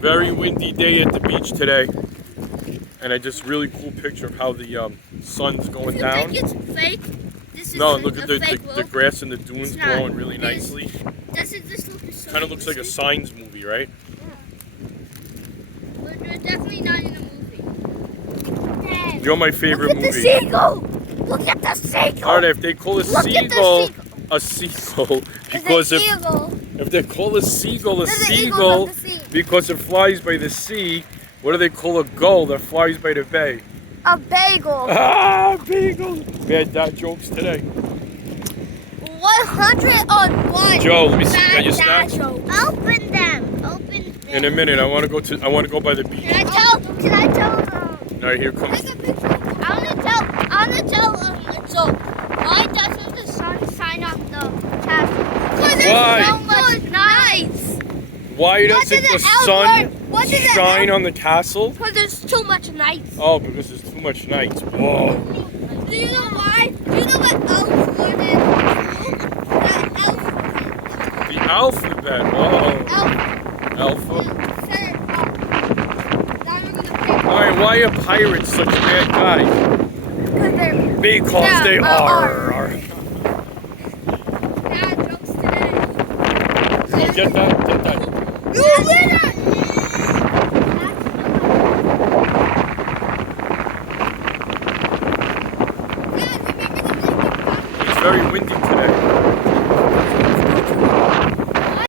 Very windy day at the beach today. And I just really cool picture of how the sun's going down. You think it's fake? This is No, look at the the grass and the dunes growing really nicely. Doesn't this look so Kind of looks like a Signs movie, right? Yeah. But we're definitely not in a movie. Dad, You're my favorite look at movie. the seagull! Look at the seagull! Alright, if they call a seagull a seagull because if they call a seagull a seagull because it flies by the sea, what do they call a gull that flies by the bay? A bagel. Ah, bagel! We had dad jokes today. 101. Joe, let me see. Got your snacks? Open them. Open them. In a minute, I want to go by the beach. Can I tell All right, here comes. I want to tell so why doesn't the sun shine on the castle? Because there's so much nights. Why doesn't the sun shine on the castle? Because there's too much nights. Oh, because there's too much nights. Whoa. Do you know why? Do you know what elf word is? The alphabet. Whoa. Alpha. Alright, why are pirates such bad guys? Because they are. Dad jokes today. Get that. You did it!